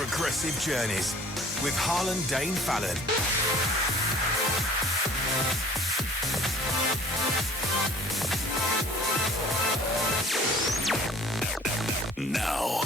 Progressive Journeys with Harlan Dane Fallon. Now.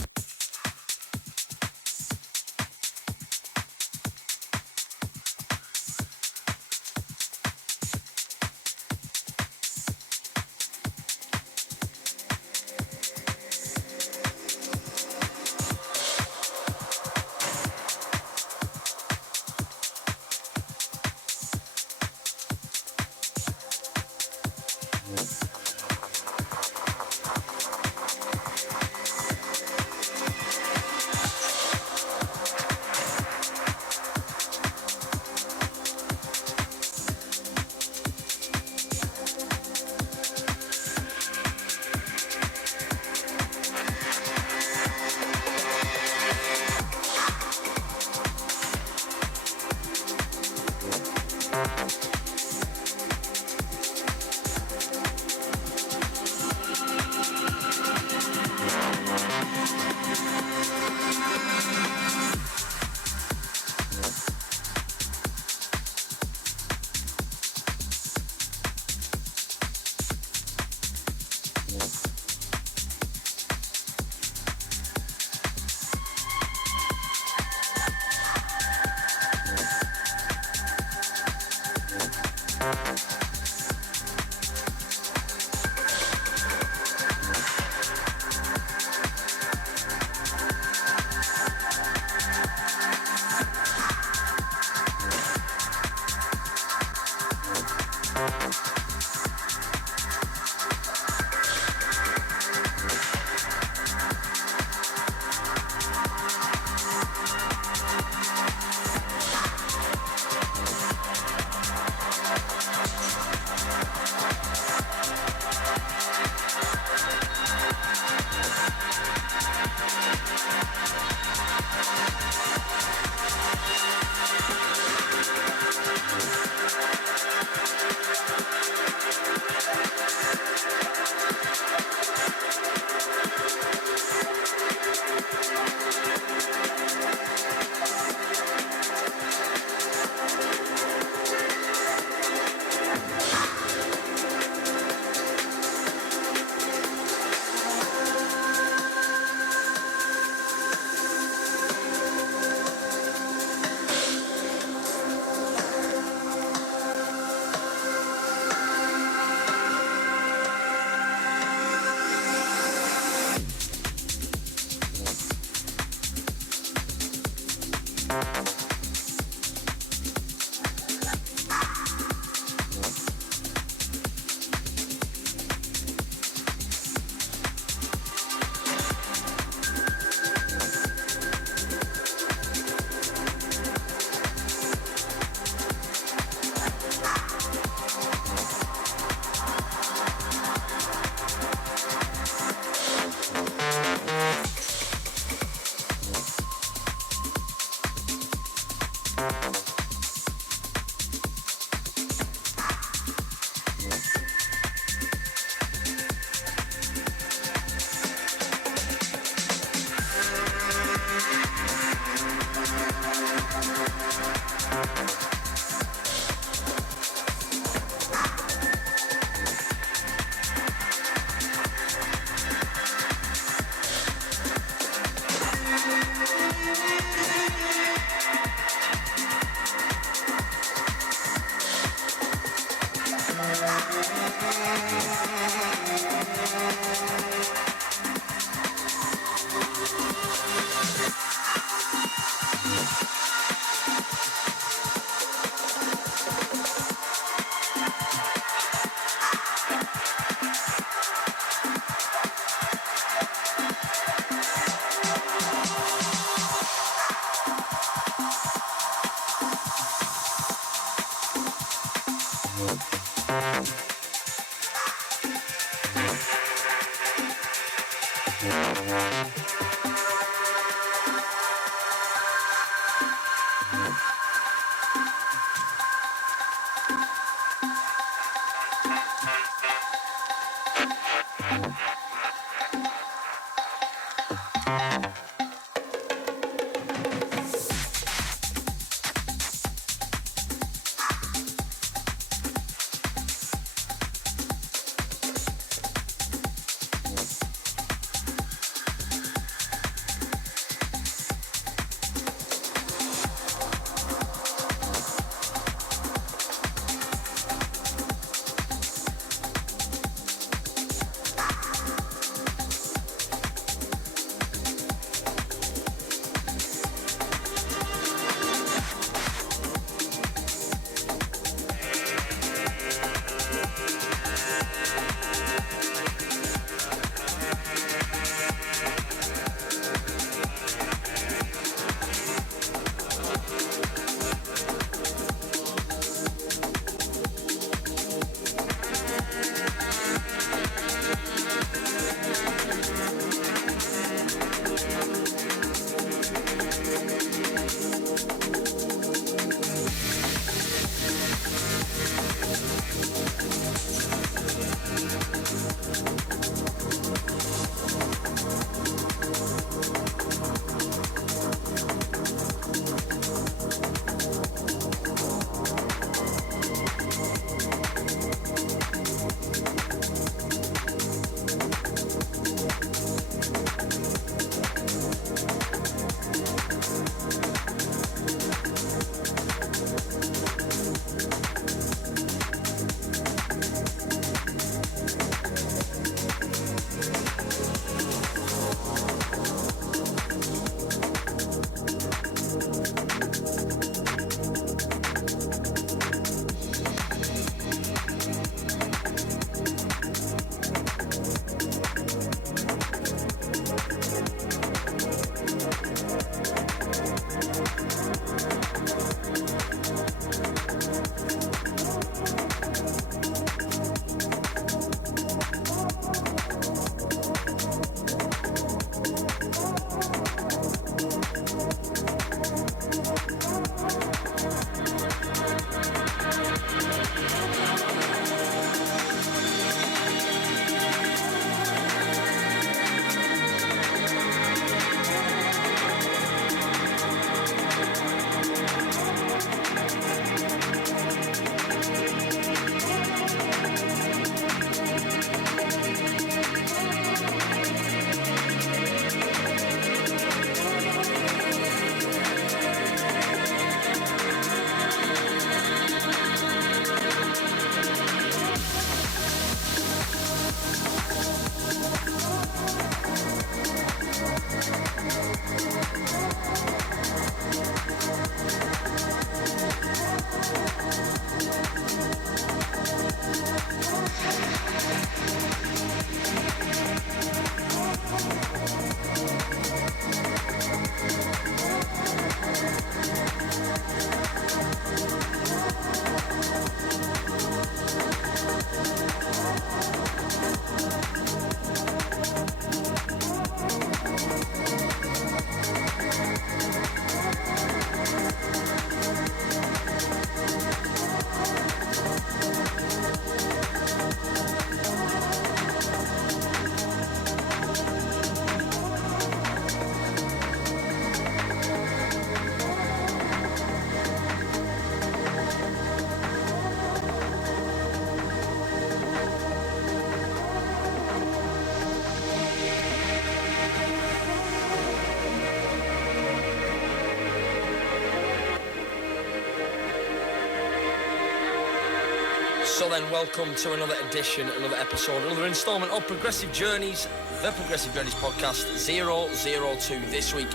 So then, welcome to another edition, another episode, another instalment of Progressive Journeys, the Progressive Journeys podcast 002 this week.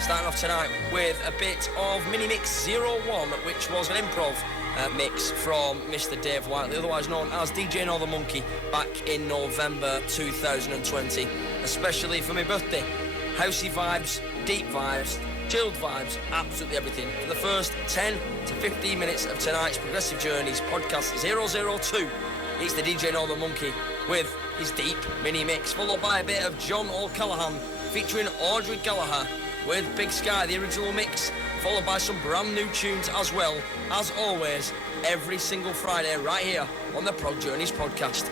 Starting off tonight with a bit of Mini Mix 01, which was an improv mix from Mr. Dave Whiteley, otherwise known as DJ No the Monkey, back in November 2020, especially for my birthday. Housey vibes, deep vibes, chilled vibes, absolutely everything. For the first 10 to 15 minutes of tonight's Progressive Journeys podcast 002, it's the DJ No the Monkey with his deep mini mix, followed by a bit of John O'Callaghan featuring Audrey Gallagher with Big Sky, the original mix, followed by some brand new tunes as well, as always, every single Friday right here on the Prog Journeys podcast.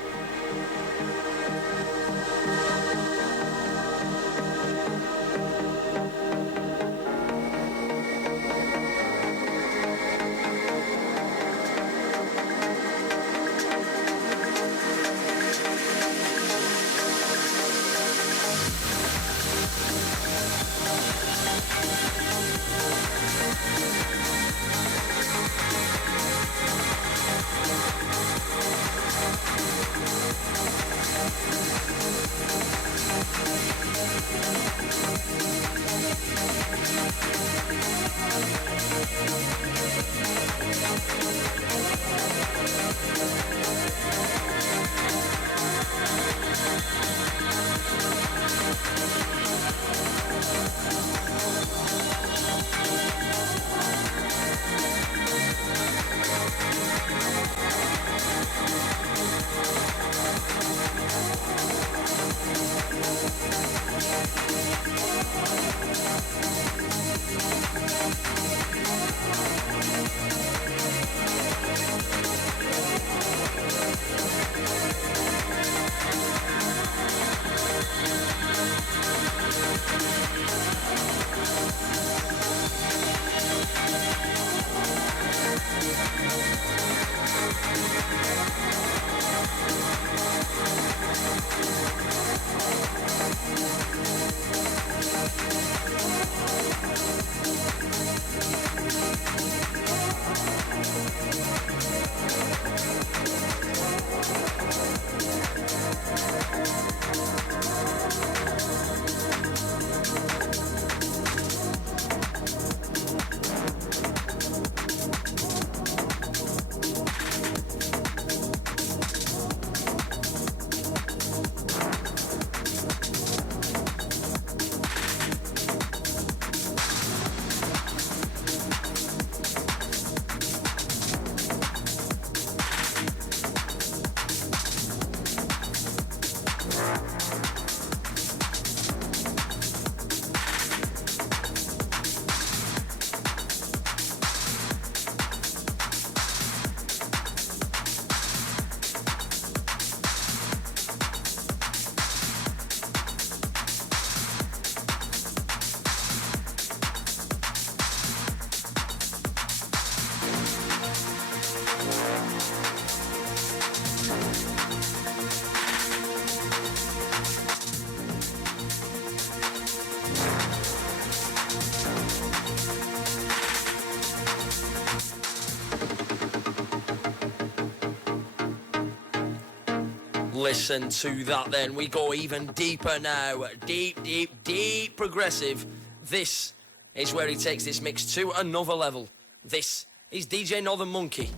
Listen to that then, we go even deeper now, deep progressive. This is where he takes this mix to another level. This is DJ No the Monkey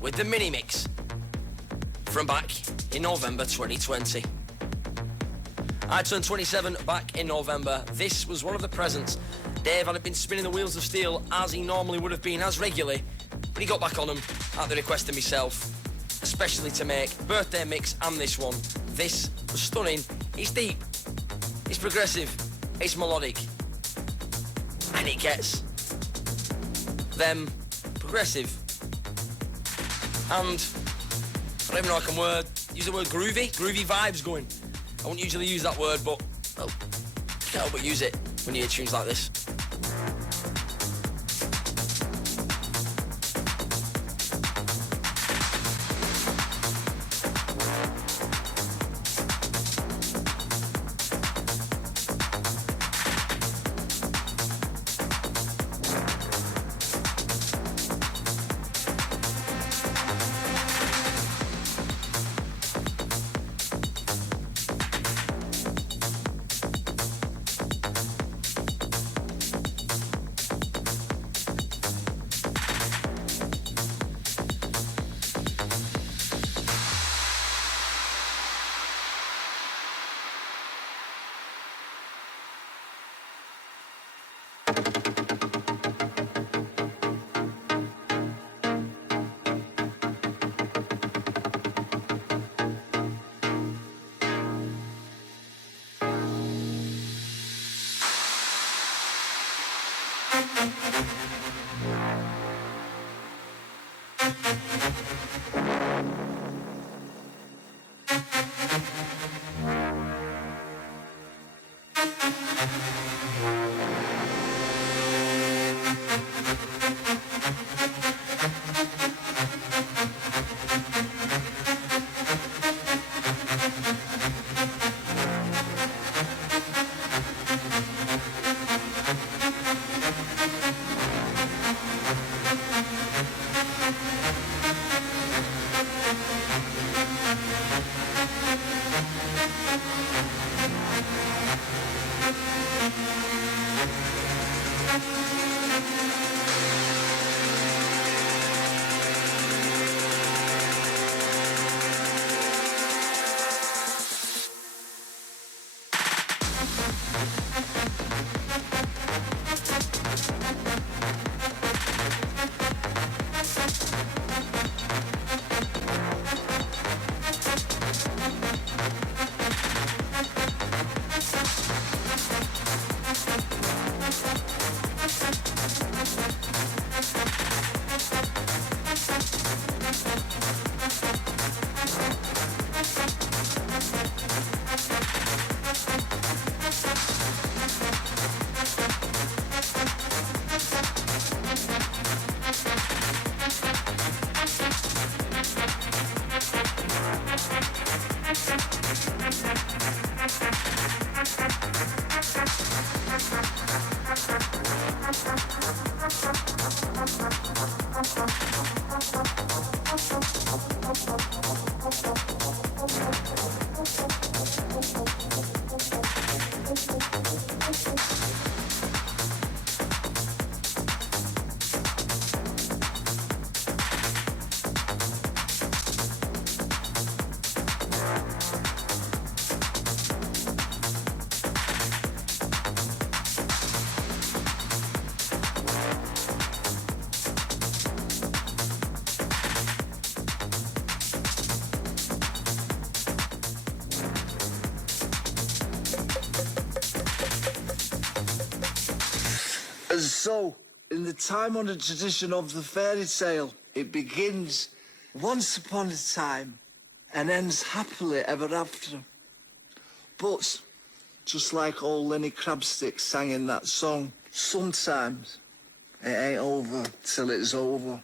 with the mini mix from back in November 2020. I turned 27 back in November. This was one of the presents. Dave hadn't been spinning the wheels of steel as he normally would have been, as regularly, but he got back on them at the request of myself, especially to make birthday mix and this one. This was stunning. It's deep, it's progressive, it's melodic, and it gets them progressive. And I don't even know I can use the word groovy vibes going. I wouldn't usually use that word, but well, you can't help but use it when you hear tunes like this. And so, in the time-honoured tradition of the fairy tale, it begins once upon a time and ends happily ever after. But, just like old Lenny Crabstick sang in that song, sometimes it ain't over till it's over.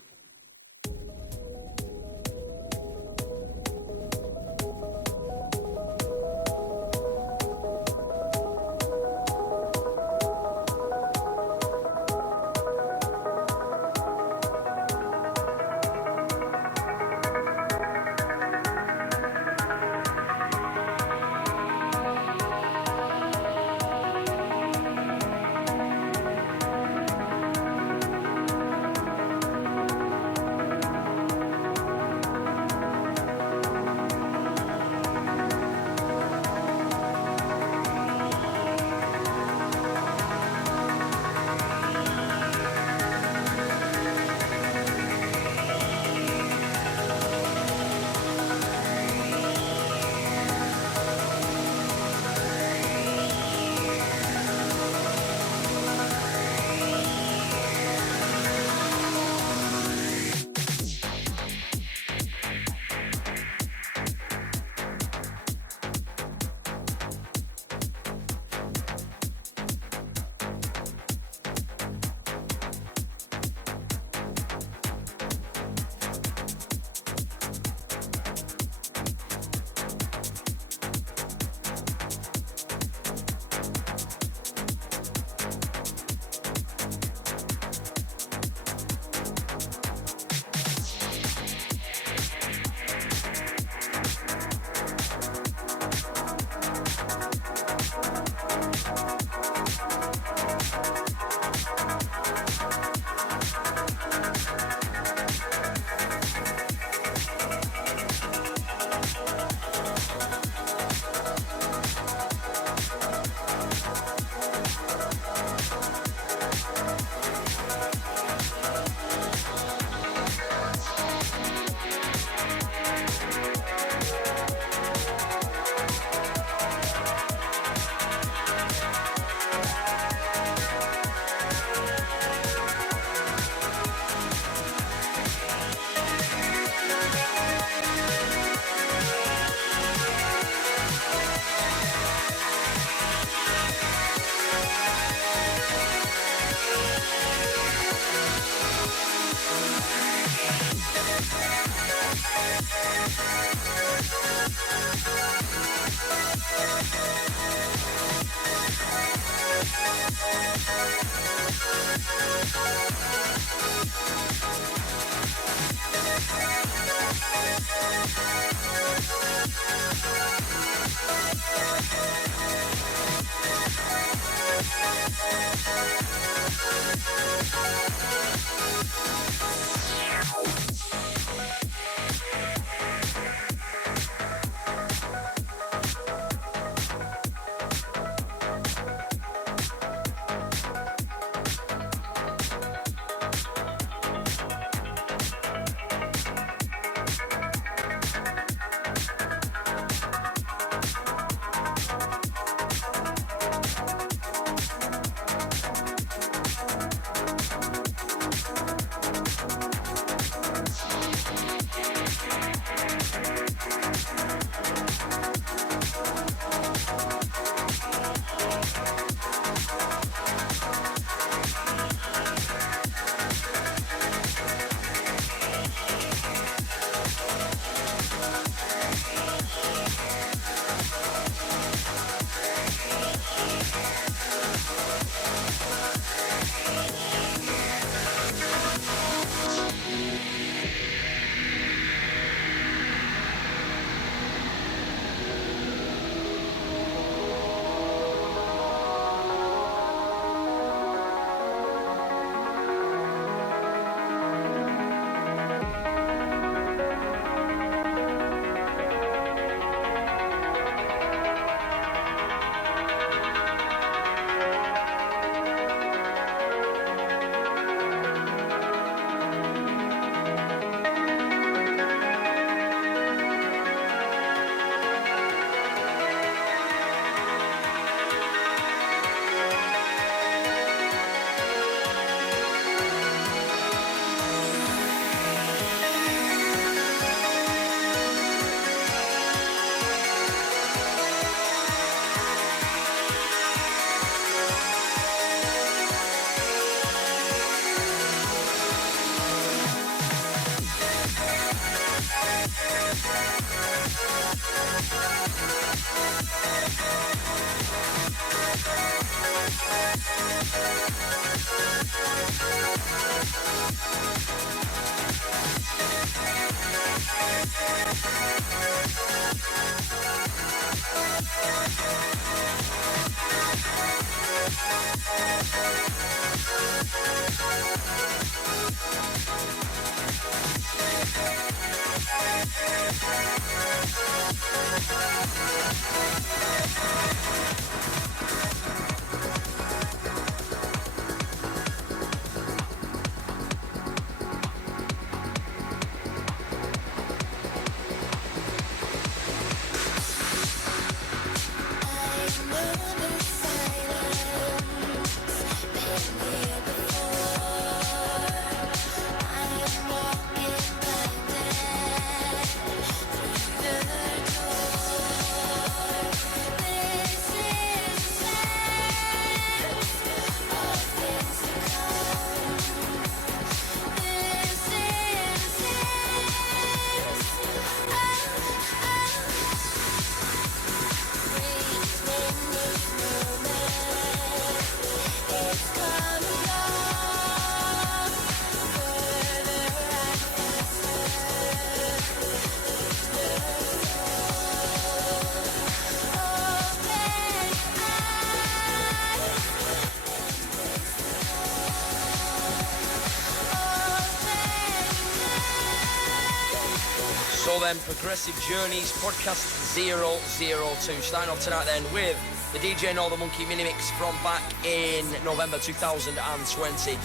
So then, Progressive Journeys podcast 002. Starting off tonight then with the DJ Know the Monkey mini mix from back in November 2020.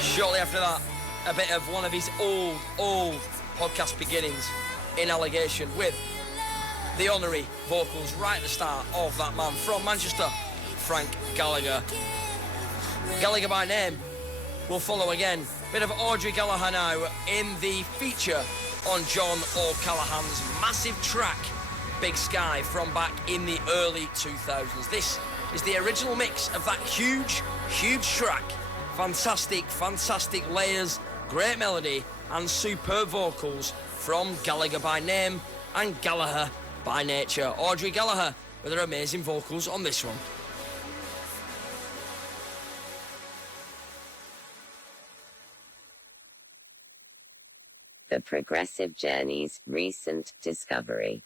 Shortly after that, a bit of one of his old podcast beginnings in Allegation with the honorary vocals right at the start of that man from Manchester, Frank Gallagher. Gallagher by name will follow again. Bit of Audrey Gallagher now in the feature on John O'Callaghan's massive track, Big Sky, from back in the early 2000s. This is the original mix of that huge track. Fantastic layers, great melody and superb vocals from Gallagher by name and Gallagher by nature. Audrey Gallagher with her amazing vocals on this one. The Progressive Journeys recent discovery.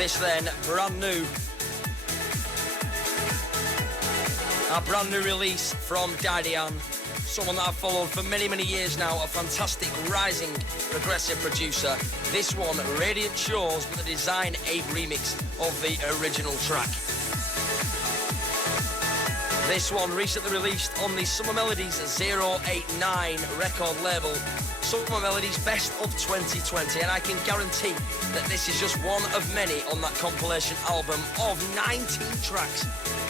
This then, brand new. A brand new release from Deidian, someone that I've followed for many years now, a fantastic rising progressive producer. This one, Radiant Shores, with a Design 8 remix of the original track. This one recently released on the Summer Melodies 089 record label. Summer Melodies Best of 2020, and I can guarantee that this is just one of many on that compilation album of 19 tracks.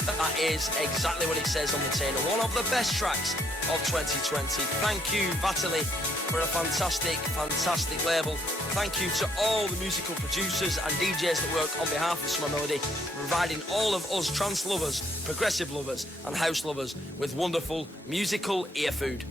That is exactly what it says on the tin. One of the best tracks of 2020. Thank you, Vataly, for a fantastic, fantastic label. Thank you to all the musical producers and DJs that work on behalf of Summer Melody, providing all of us trance lovers, progressive lovers and house lovers with wonderful musical ear food.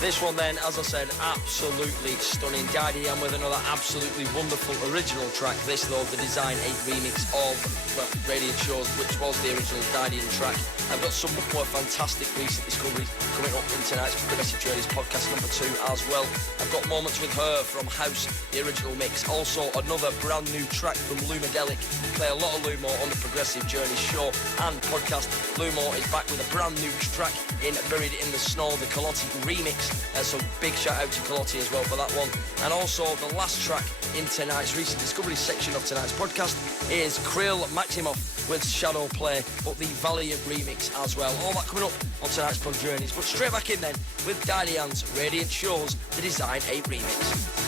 This one then, as I said, absolutely stunning. Deidian with another absolutely wonderful original track. This though, the Design 8 remix of, well, Radiant Shores, which was the original Deidian track. I've got some more fantastic recent discoveries coming up in tonight's Progressive Journeys podcast number 2 as well. I've got Moments with Her from House, the original mix. Also another brand new track from Lumidelic. We play a lot of Lumo on the Progressive Journeys show and podcast. Lumo is back with a brand new track in Buried in the Snow, the Kelotti remix. So big shout out to Kelotti as well for that one. And also the last track in tonight's recent discoveries section of tonight's podcast is Kirill Maxsimoff with Shadow Play, but the Valiant remix as well. All that coming up on tonight's Prog Journeys. But straight back in then with Deidian's Radiant Shores, the Design 8 remix.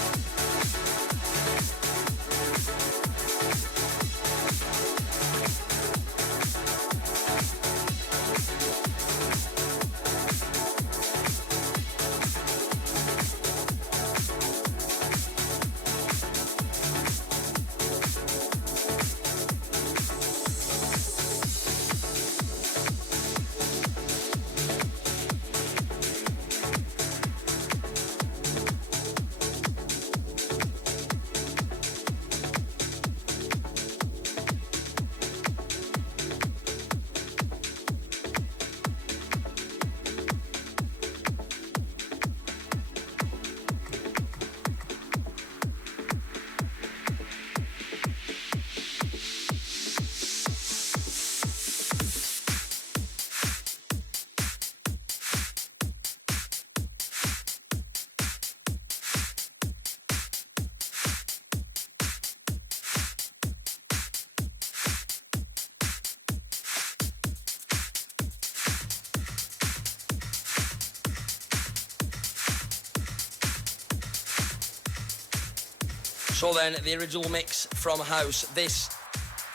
So then, the original mix from House. This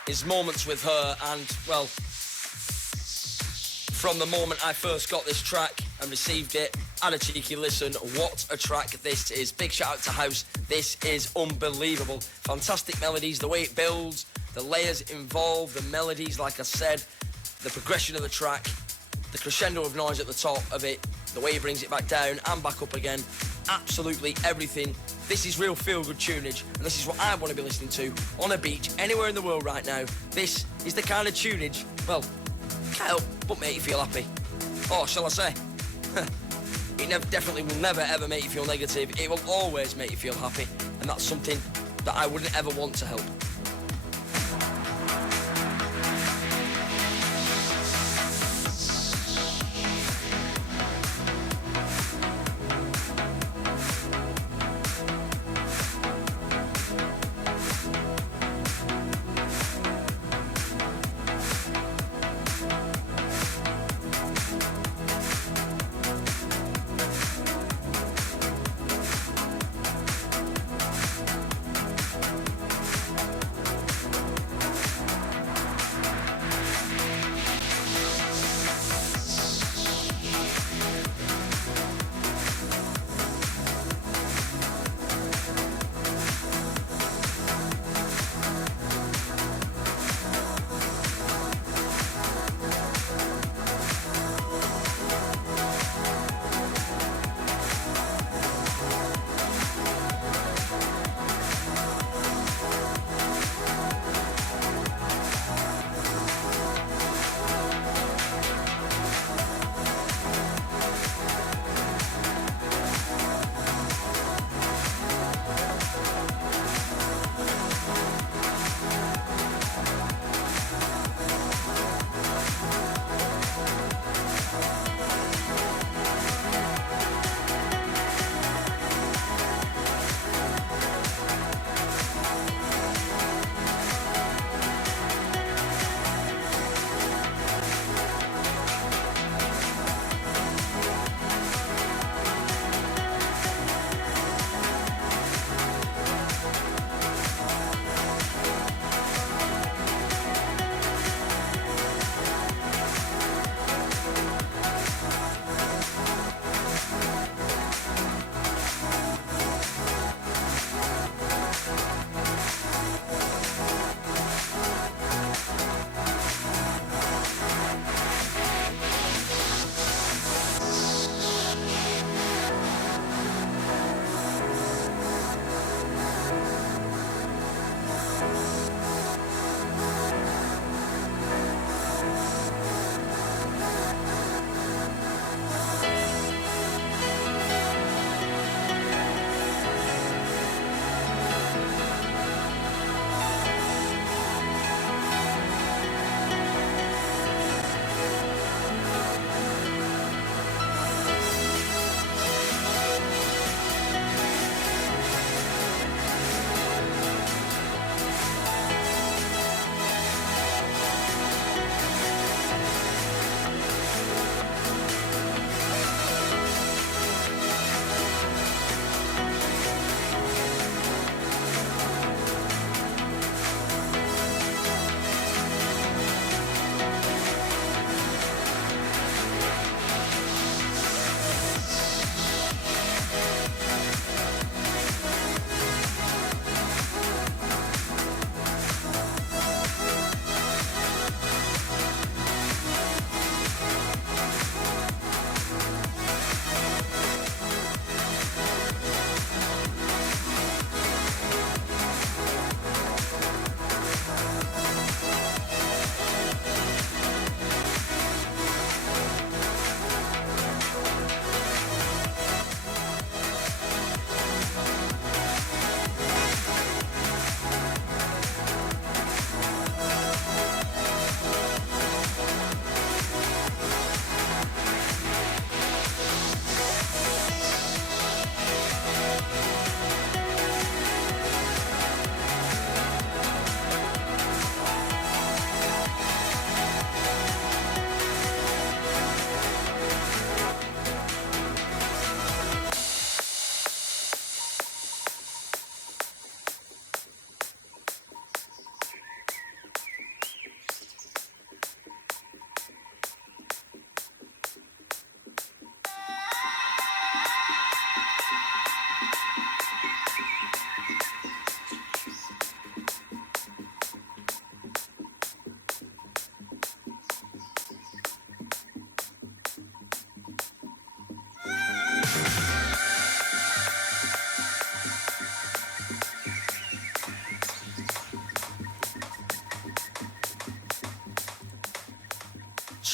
is moments with her, and, well, from the moment I first got this track and received it, had a cheeky listen, what a track this is. Big shout out to House, this is unbelievable. Fantastic melodies, the way it builds, the layers involved, the melodies, like I said, the progression of the track, the crescendo of noise at the top of it, the way he brings it back down and back up again, absolutely everything. This is real feel-good tunage, and this is what I want to be listening to on a beach anywhere in the world right now. This is the kind of tunage, well, can't help but make you feel happy. Or shall I say, it definitely will never ever make you feel negative. It will always make you feel happy, and that's something that I wouldn't ever want to help.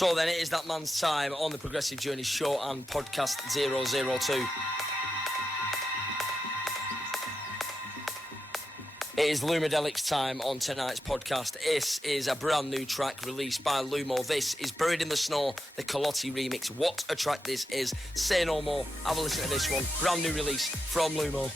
So then it is that man's time on the Progressive Journey show and podcast 002. It is Lumidelic's time on tonight's podcast. This is a brand new track released by Lumo. This is Buried in the Snow, the Kelotti remix. What a track this is. Say no more. Have a listen to this one. Brand new release from Lumo.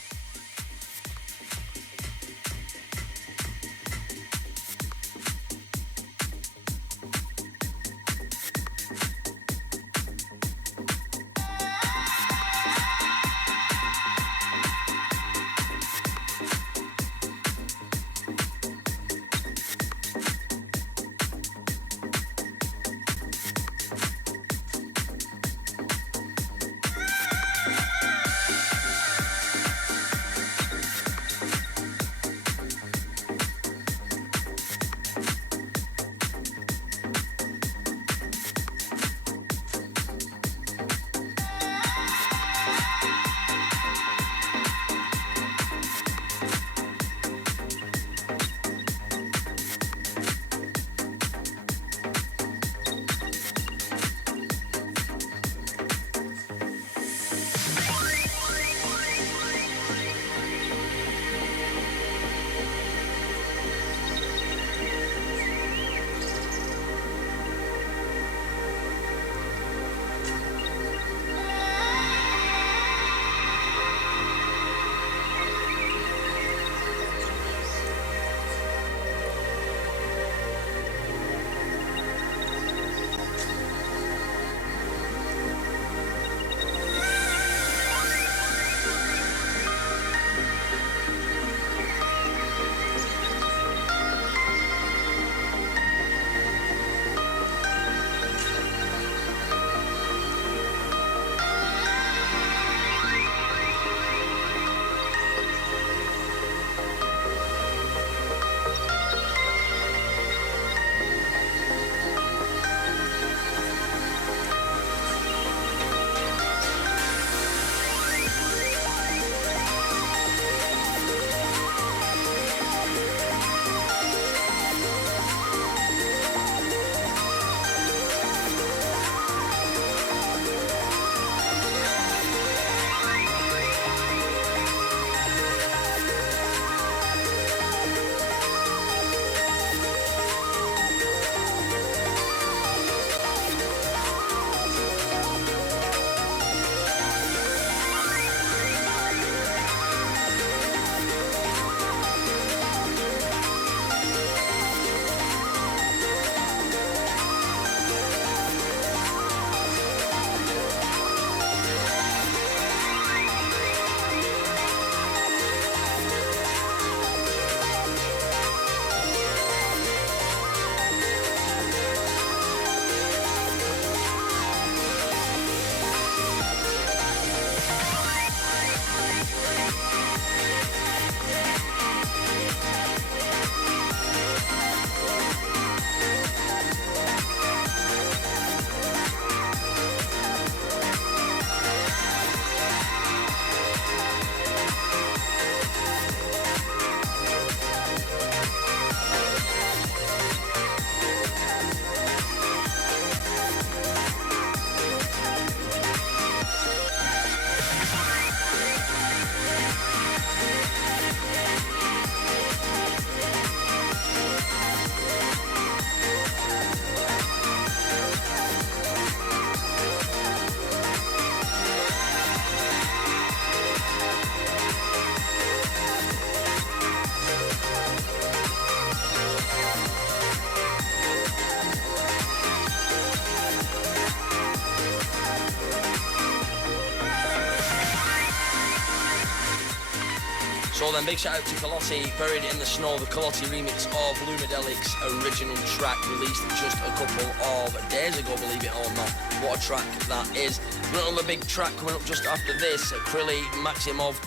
So then, big shout out to Kelotti, Buried in the Snow, the Kelotti remix of Lumidelic's original track, released just a couple of days ago, believe it or not. What a track that is. We've got another big track coming up just after this, Kirill, Maxsimoff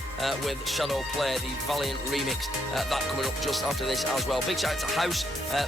with Shadow Play, the Valiant remix, that coming up just after this as well. Big shout out to House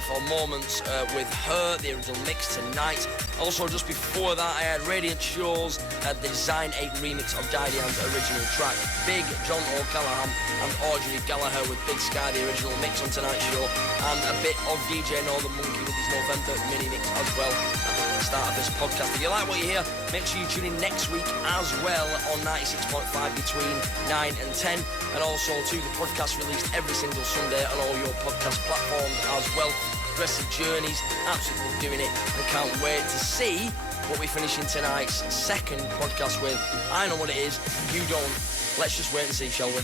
for Moments with her, the original mix tonight. Also, just before that, I had Radiant Shores, the Design 8 remix of Deidian's original track. Big John O'Callaghan and Audrey Gallagher with Big Sky, the original mix on tonight's show. And a bit of DJ Northern Monkey with his November mini mix as well. the start of this podcast. If you like what you hear, make sure you tune in next week as well on 96.5 between 9 and 10, and also to the podcast released every single Sunday on all your podcast platforms as well. Progressive Journeys, absolutely doing it, and can't wait to see what we finish in tonight's second podcast with. I know what it is, you don't. Let's just wait and see, shall we?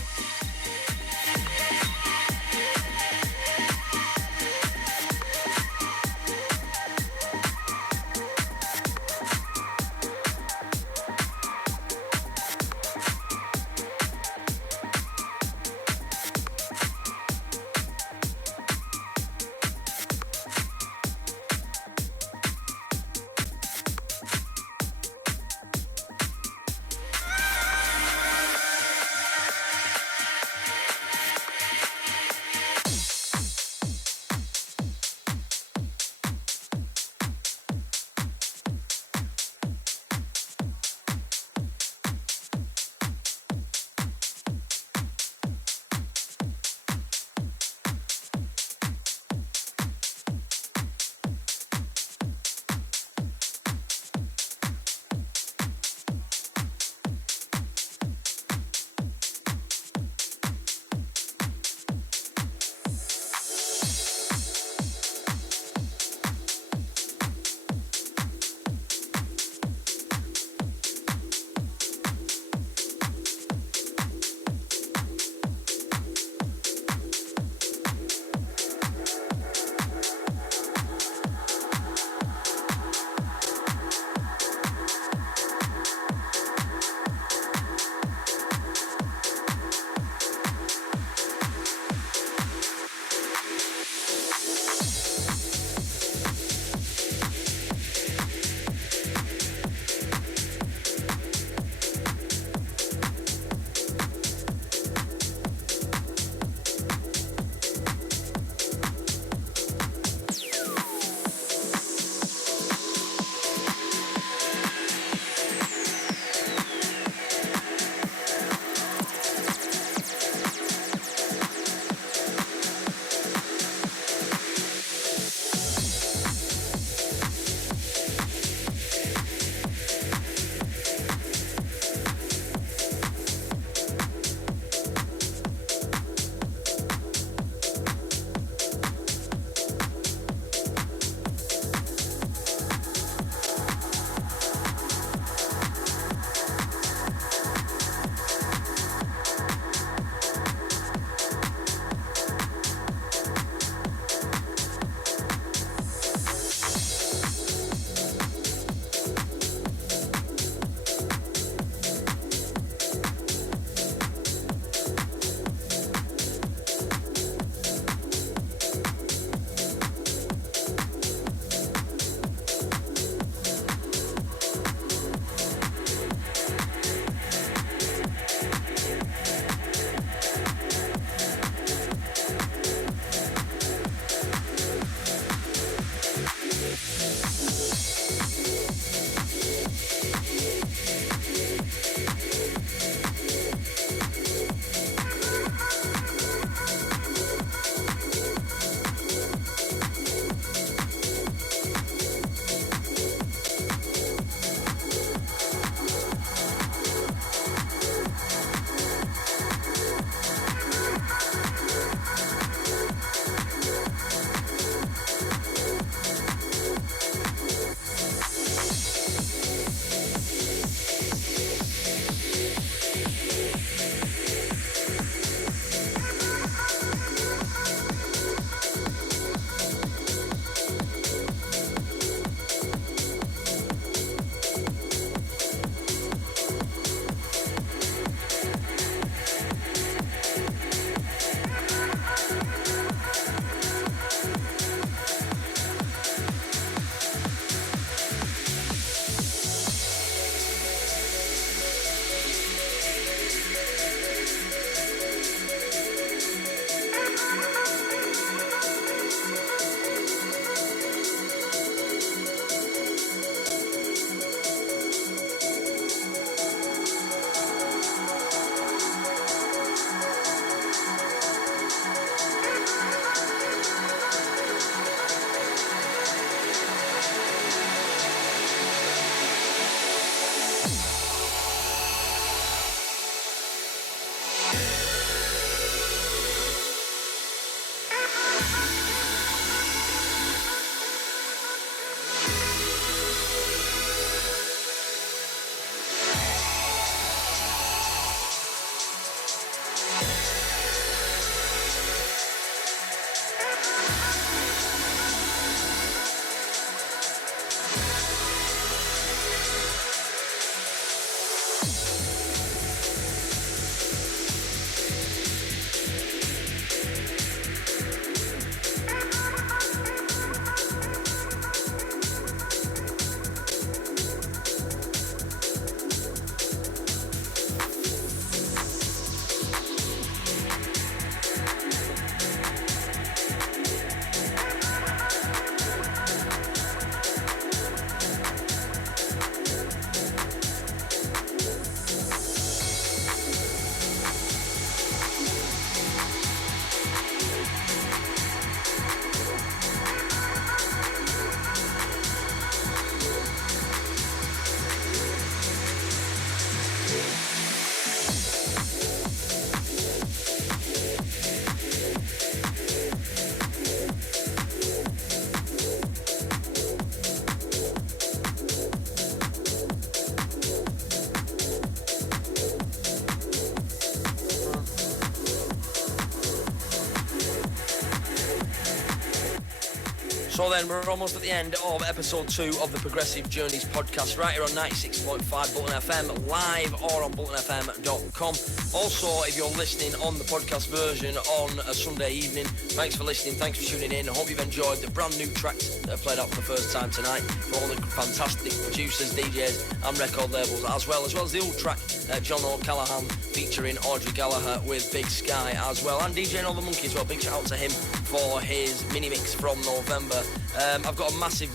So then, we're almost at the end of episode 2 of the Progressive Journeys podcast, right here on 96.5 Bolton FM, live or on boltonfm.com. Also, if you're listening on the podcast version on a Sunday evening, thanks for listening, thanks for tuning in. I hope you've enjoyed the brand new tracks that are played out for the first time tonight from all the fantastic producers, DJs and record labels, as well as the old track, John O'Callaghan featuring Audrey Gallagher with Big Sky as well, and DJ and All the Monkeys. Well, big shout out to him for his mini mix from November. I've got a massive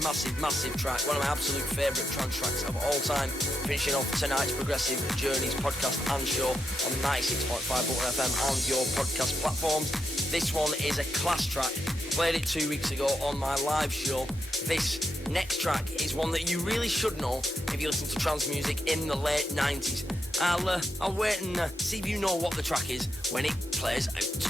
track, one of my absolute favourite trance tracks of all time, finishing off tonight's Progressive Journeys podcast and show on 96.5 Bolton FM and your podcast platforms. This one is a class track. Played it 2 weeks ago on my live show. This next track is one that you really should know if you listen to trance music in the late 90s. I'll wait and see if you know what the track is when it plays out.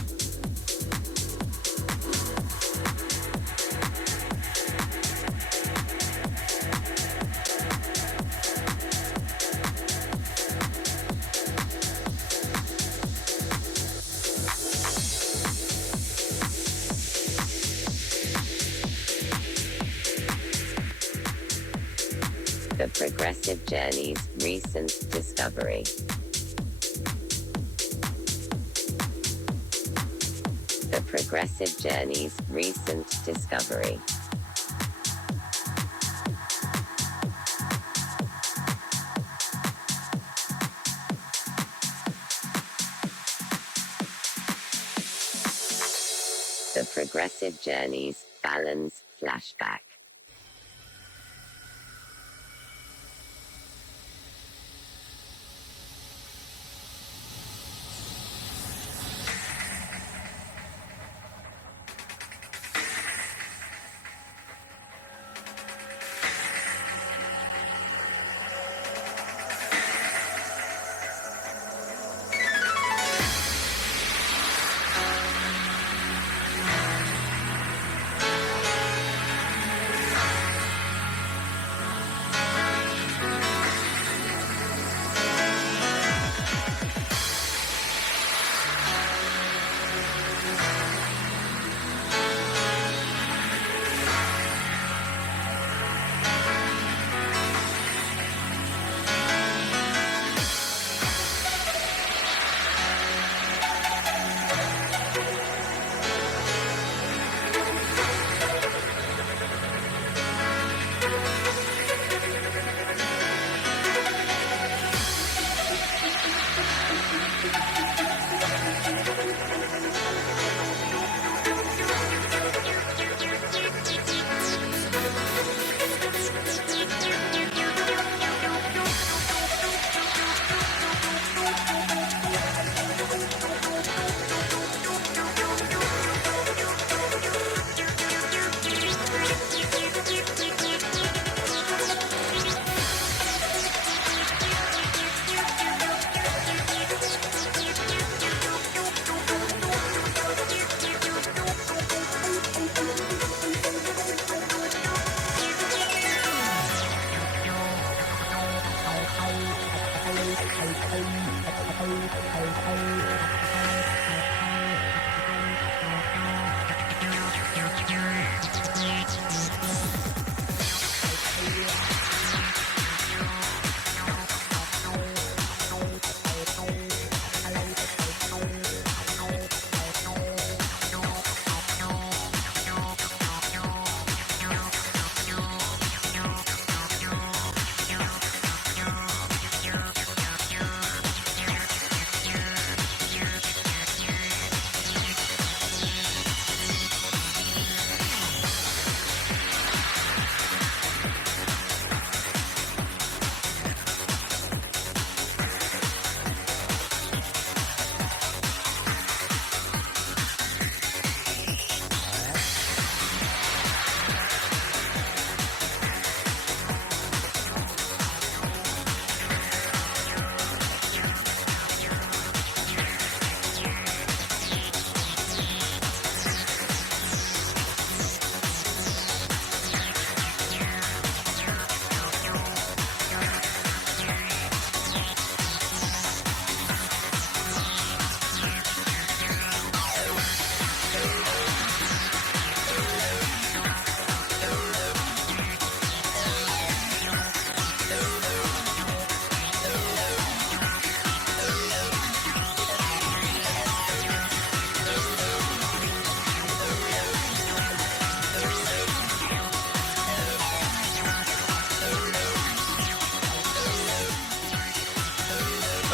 The Progressive Journeys recent discovery. The Progressive Journeys recent discovery. The Progressive Journeys Balance Flashback.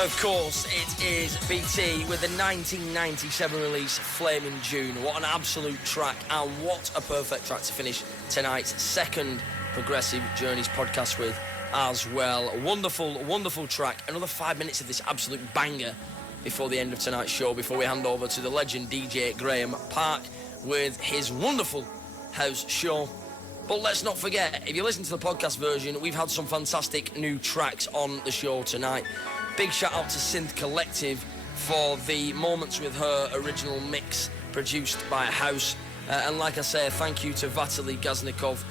Of course, it is BT with the 1997 release Flaming June. What an absolute track, and what a perfect track to finish tonight's second Progressive Journeys podcast with as well. Wonderful, wonderful track. Another 5 minutes of this absolute banger before the end of tonight's show, before we hand over to the legend DJ Graham Park with his wonderful house show. But let's not forget, if you listen to the podcast version, we've had some fantastic new tracks on the show tonight. Big shout out to Synth Collective for the Moments with Her original mix produced by House. And like I say, thank you to Vitaly Gaznikov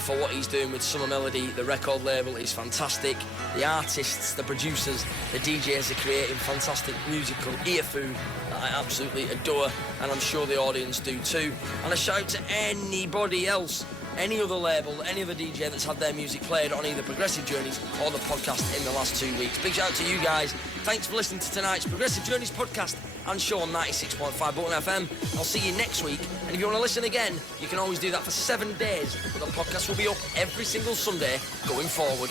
for what he's doing with Summer Melody. The record label is fantastic. The artists, the producers, the DJs are creating fantastic musical ear food that I absolutely adore, and I'm sure the audience do too. And a shout out to anybody else, any other label, any other DJ that's had their music played on either Progressive Journeys or the podcast in the last 2 weeks. Big shout out to you guys. Thanks for listening to tonight's Progressive Journeys podcast and show on 96.5 Button FM. I'll see you next week. And if you want to listen again, you can always do that for 7 days. But the podcast will be up every single Sunday going forward.